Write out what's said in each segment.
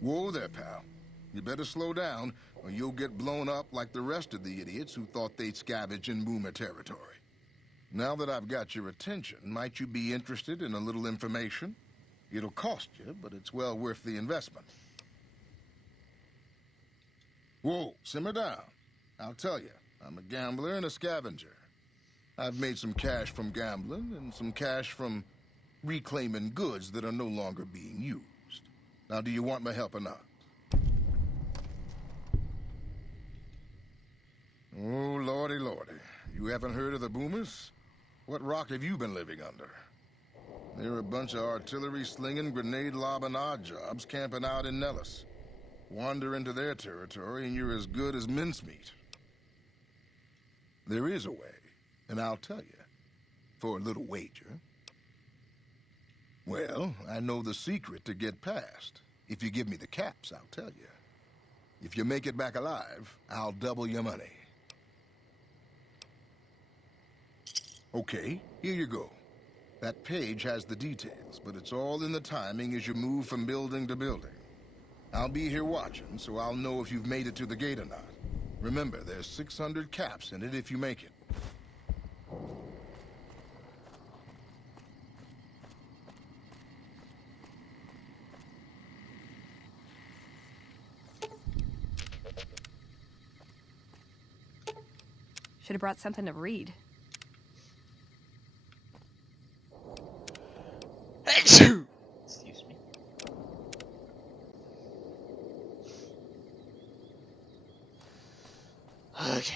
Whoa there, pal. You better slow down, or you'll get blown up like the rest of the idiots who thought they'd scavenge in Boomer territory. Now that I've got your attention, might you be interested in a little information? It'll cost you, but it's well worth the investment. Whoa, simmer down. I'll tell you, I'm a gambler and a scavenger. I've made some cash from gambling and some cash from reclaiming goods that are no longer being used. Now, do you want my help or not? Oh, lordy, lordy. You haven't heard of the Boomers? What rock have you been living under? They're a bunch of artillery-slinging, grenade-lobbing odd jobs camping out in Nellis. Wander into their territory and you're as good as mincemeat. There is a way, and I'll tell you, for a little wager. Well, I know the secret to get past. If you give me the caps, I'll tell you. If you make it back alive, I'll double your money. Okay, here you go. That page has the details, but it's all in the timing as you move from building to building. I'll be here watching, so I'll know if you've made it to the gate or not. Remember, there's 600 caps in it if you make it. Should have brought something to read. Excuse me. Okay.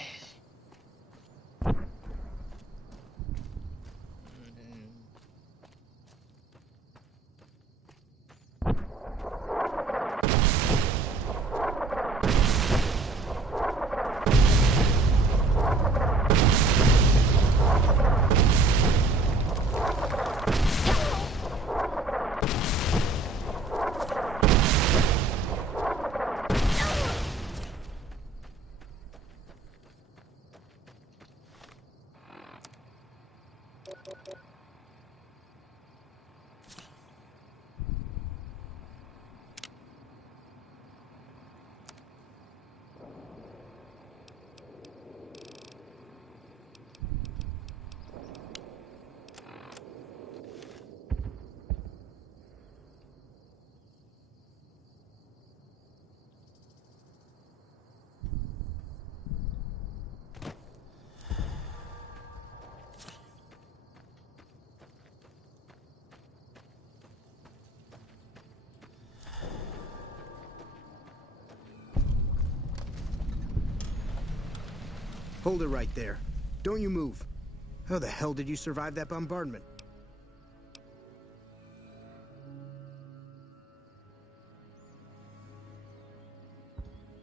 Hold it right there. Don't you move. How the hell did you survive that bombardment?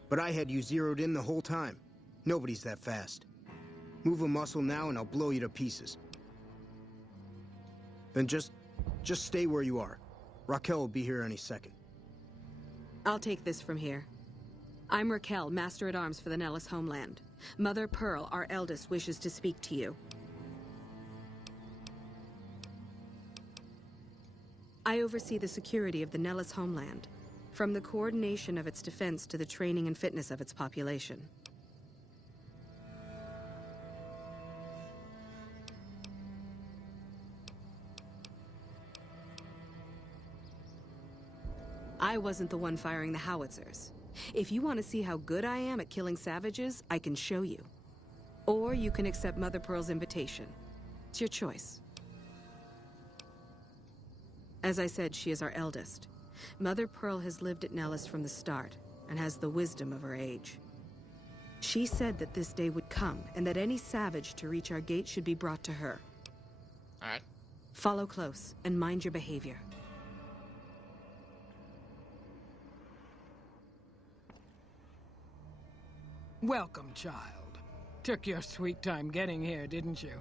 But I had you zeroed in the whole time. Nobody's that fast. Move a muscle now and I'll blow you to pieces. Then just stay where you are. Raquel will be here any second. I'll take this from here. I'm Raquel, Master-at-Arms for the Nellis homeland. Mother Pearl, our eldest, wishes to speak to you. I oversee the security of the Nellis homeland, from the coordination of its defense to the training and fitness of its population. I wasn't the one firing the howitzers. If you want to see how good I am at killing savages, I can show you. Or you can accept Mother Pearl's invitation. It's your choice. As I said, she is our eldest. Mother Pearl has lived at Nellis from the start, and has the wisdom of her age. She said that this day would come, and that any savage to reach our gate should be brought to her. Alright. Follow close, and mind your behavior. Welcome, child. Took your sweet time getting here, didn't you?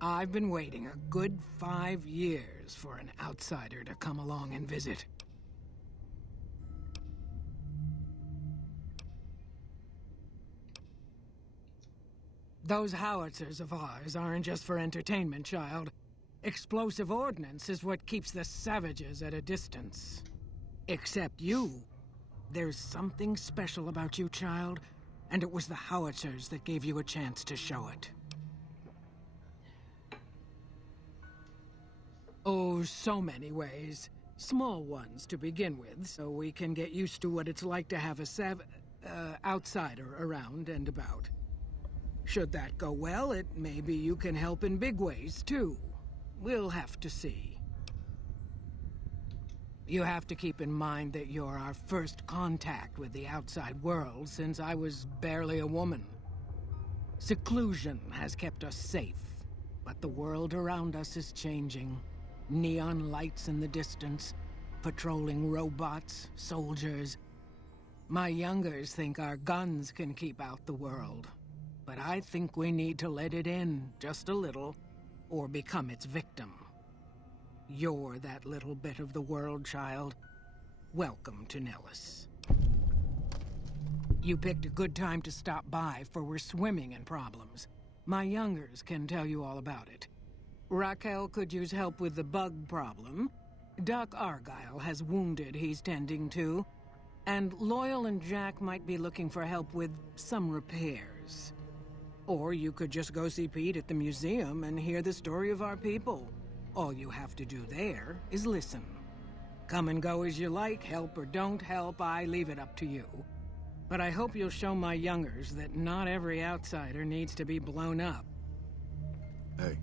I've been waiting a good 5 years for an outsider to come along and visit. Those howitzers of ours aren't just for entertainment, child. Explosive ordnance is what keeps the savages at a distance. Except you There's something special about you, child, and it was the howitzers that gave you a chance to show it. Oh, so many ways. Small ones to begin with, so we can get used to what it's like to have a outsider around and about. Should that go well, maybe you can help in big ways, too. We'll have to see. You have to keep in mind that you're our first contact with the outside world since I was barely a woman. Seclusion has kept us safe, but the world around us is changing. Neon lights in the distance, patrolling robots, soldiers. My youngers think our guns can keep out the world, but I think we need to let it in just a little, or become its victim. You're that little bit of the world, child. Welcome to Nellis. You picked a good time to stop by, for we're swimming in problems. My youngers can tell you all about it. Raquel could use help with the bug problem. Doc Argyle has wounded he's tending to. And Loyal and Jack might be looking for help with some repairs. Or you could just go see Pete at the museum and hear the story of our people. All you have to do there is listen. Come and go as you like, help or don't help, I leave it up to you. But I hope you'll show my youngers that not every outsider needs to be blown up. Hey.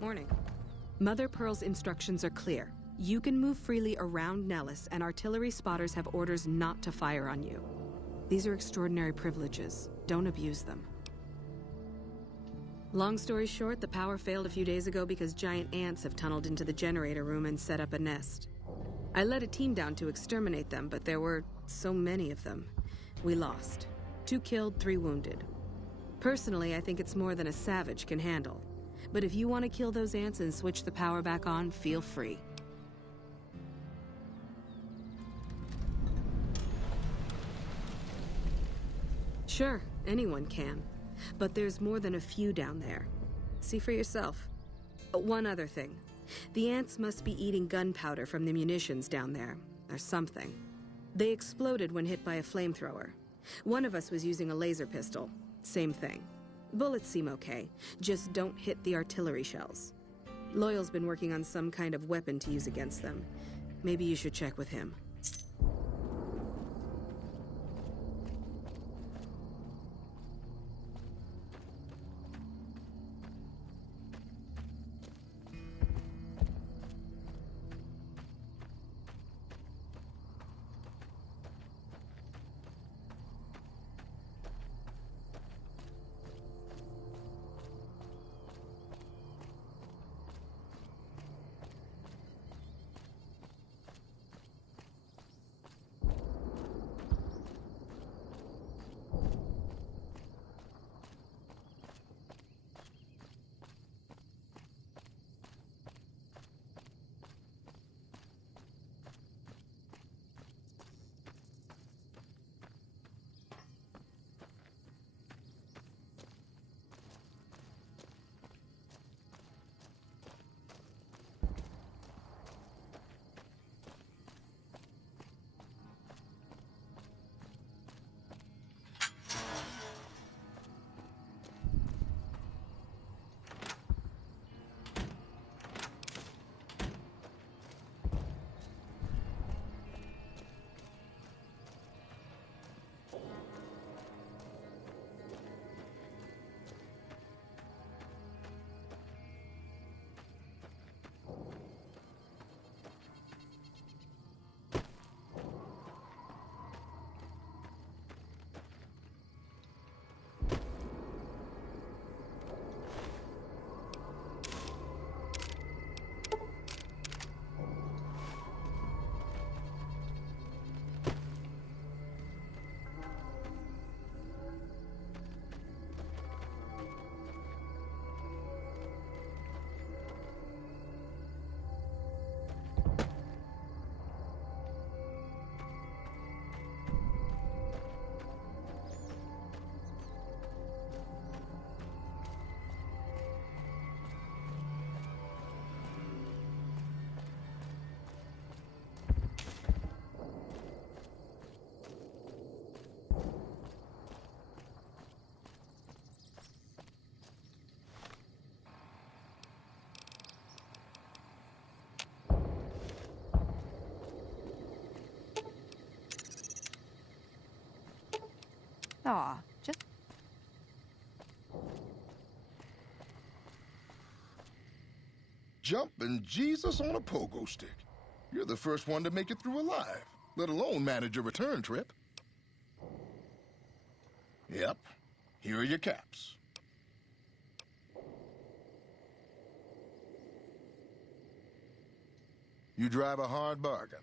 Morning. Mother Pearl's instructions are clear. You can move freely around Nellis, and artillery spotters have orders not to fire on you. These are extraordinary privileges. Don't abuse them. Long story short, the power failed a few days ago because giant ants have tunneled into the generator room and set up a nest. I led a team down to exterminate them, but there were so many of them. We lost. 2 killed, 3 wounded. Personally, I think it's more than a savage can handle. But if you want to kill those ants and switch the power back on, feel free. Sure, anyone can. But there's more than a few down there. See for yourself. One other thing. The ants must be eating gunpowder from the munitions down there, or something. They exploded when hit by a flamethrower. One of us was using a laser pistol. Same thing. Bullets seem okay, just don't hit the artillery shells. Loyal's been working on some kind of weapon to use against them. Maybe you should check with him. Aw, just... Jumping Jesus on a pogo stick. You're the first one to make it through alive, let alone manage a return trip. Yep. Here are your caps. You drive a hard bargain.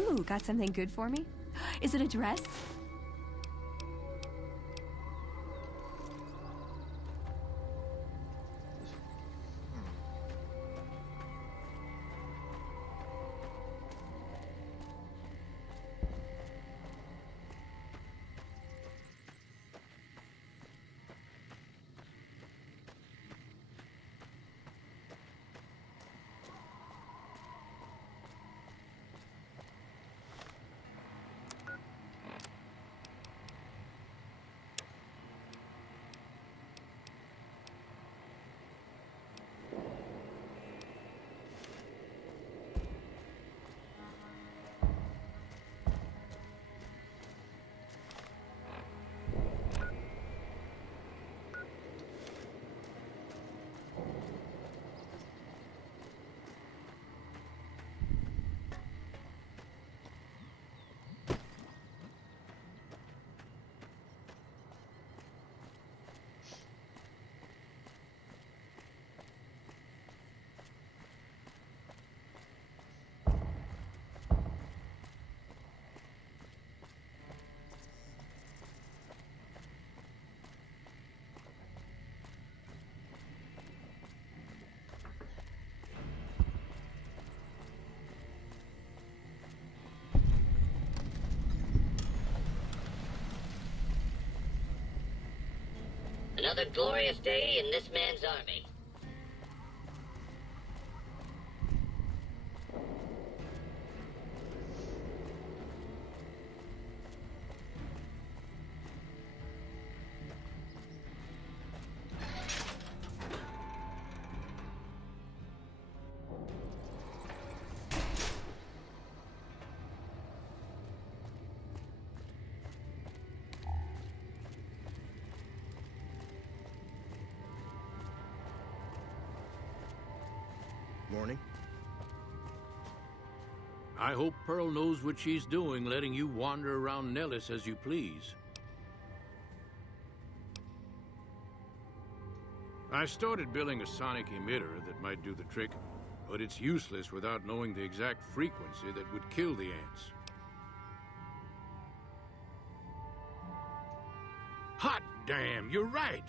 Ooh, got something good for me? Is it a dress? Another glorious day in this man's army. Morning. I hope Pearl knows what she's doing, letting you wander around Nellis as you please. I started building a sonic emitter that might do the trick, but it's useless without knowing the exact frequency that would kill the ants. Hot damn, you're right!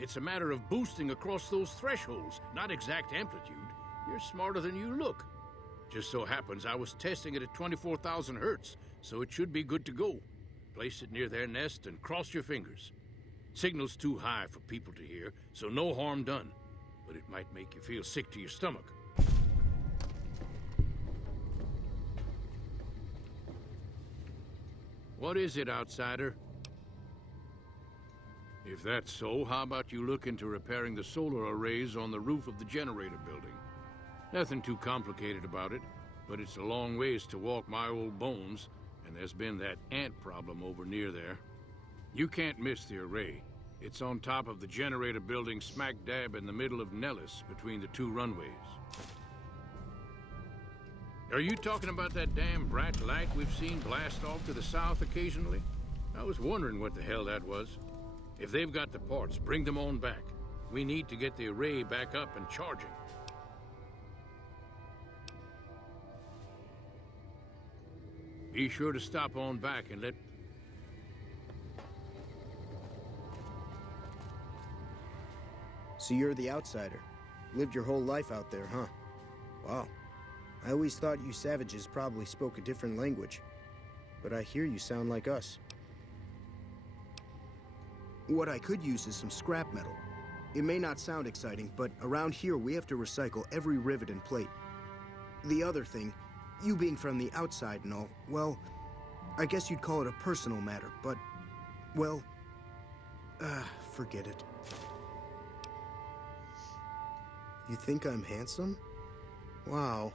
It's a matter of boosting across those thresholds, not exact amplitude. You're smarter than you look. Just so happens I was testing it at 24,000 hertz, so it should be good to go. Place it near their nest and cross your fingers. Signal's too high for people to hear, so no harm done. But it might make you feel sick to your stomach. What is it, outsider? If that's so, how about you look into repairing the solar arrays on the roof of the generator building? Nothing too complicated about it, but it's a long ways to walk my old bones, and there's been that ant problem over near there. You can't miss the array. It's on top of the generator building smack dab in the middle of Nellis, between the two runways. Are you talking about that damn bright light we've seen blast off to the south occasionally? I was wondering what the hell that was. If they've got the parts, bring them on back. We need to get the array back up and charging. Be sure to stop on back and let... So you're the outsider. Lived your whole life out there, huh? Wow. I always thought you savages probably spoke a different language. But I hear you sound like us. What I could use is some scrap metal. It may not sound exciting, but around here we have to recycle every rivet and plate. The other thing, you being from the outside and all, well, I guess you'd call it a personal matter, but, well, forget it. You think I'm handsome? Wow.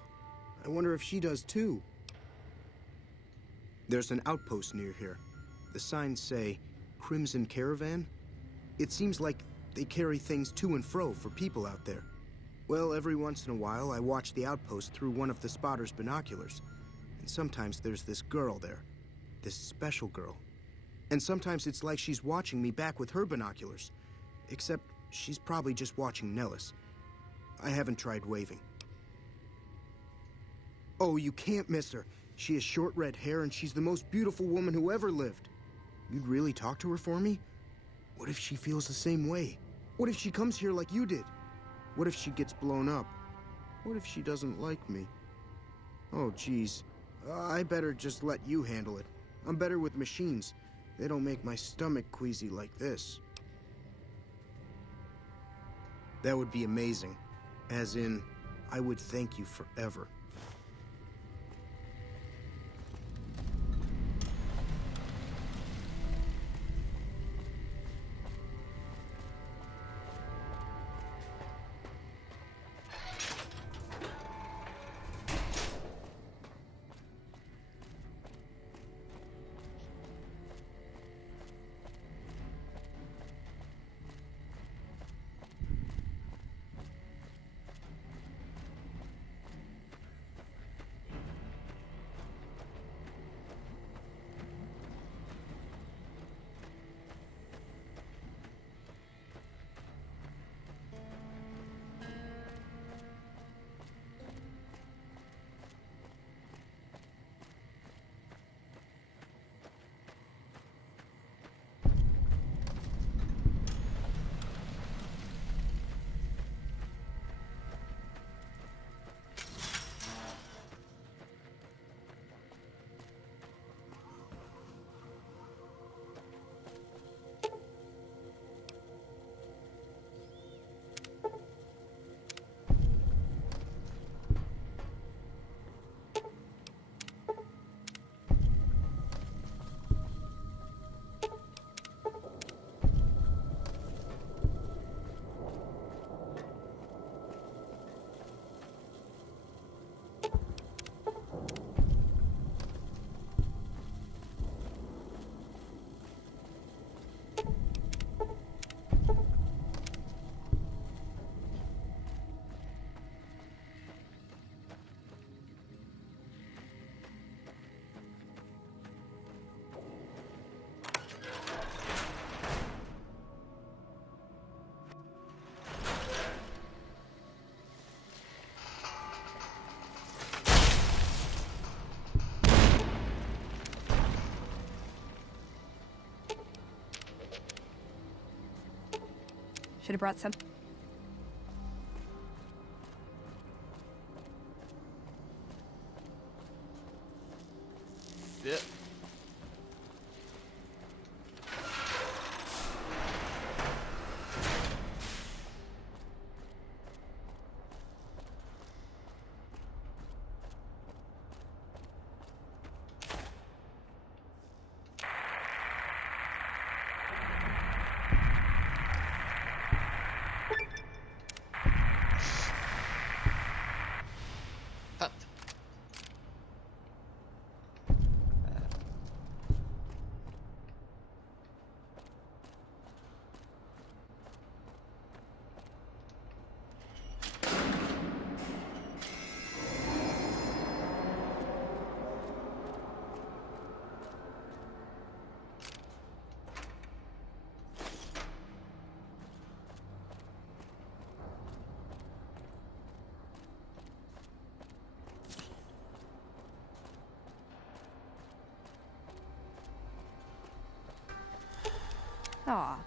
I wonder if she does too. There's an outpost near here. The signs say, Crimson Caravan? It seems like they carry things to and fro for people out there. Well, every once in a while, I watch the outpost through one of the spotter's binoculars. And sometimes there's this girl there. This special girl. And sometimes it's like she's watching me back with her binoculars. Except she's probably just watching Nellis. I haven't tried waving. Oh, you can't miss her. She has short red hair and she's the most beautiful woman who ever lived. You'd really talk to her for me? What if she feels the same way? What if she comes here like you did? What if she gets blown up? What if she doesn't like me? Oh, geez. I better just let you handle it. I'm better with machines. They don't make my stomach queasy like this. That would be amazing. As in, I would thank you forever. Should have brought some. Yep. Aw.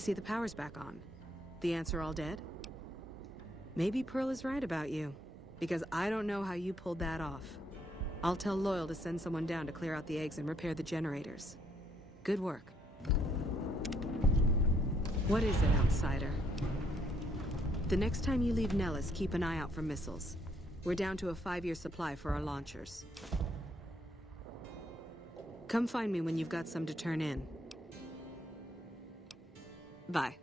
see the power's back on. The answer all dead? Maybe Pearl is right about you, because I don't know how you pulled that off. I'll tell Loyal to send someone down to clear out the eggs and repair the generators. Good work. What is it, outsider? The next time you leave Nellis, keep an eye out for missiles. We're down to a 5-year supply for our launchers. Come find me when you've got some to turn in. Bye.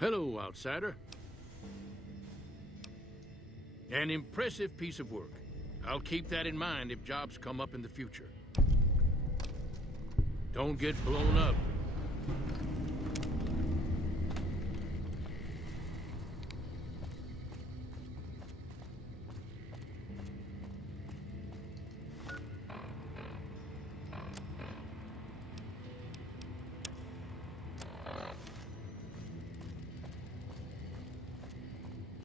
Hello, outsider. An impressive piece of work. I'll keep that in mind if jobs come up in the future. Don't get blown up.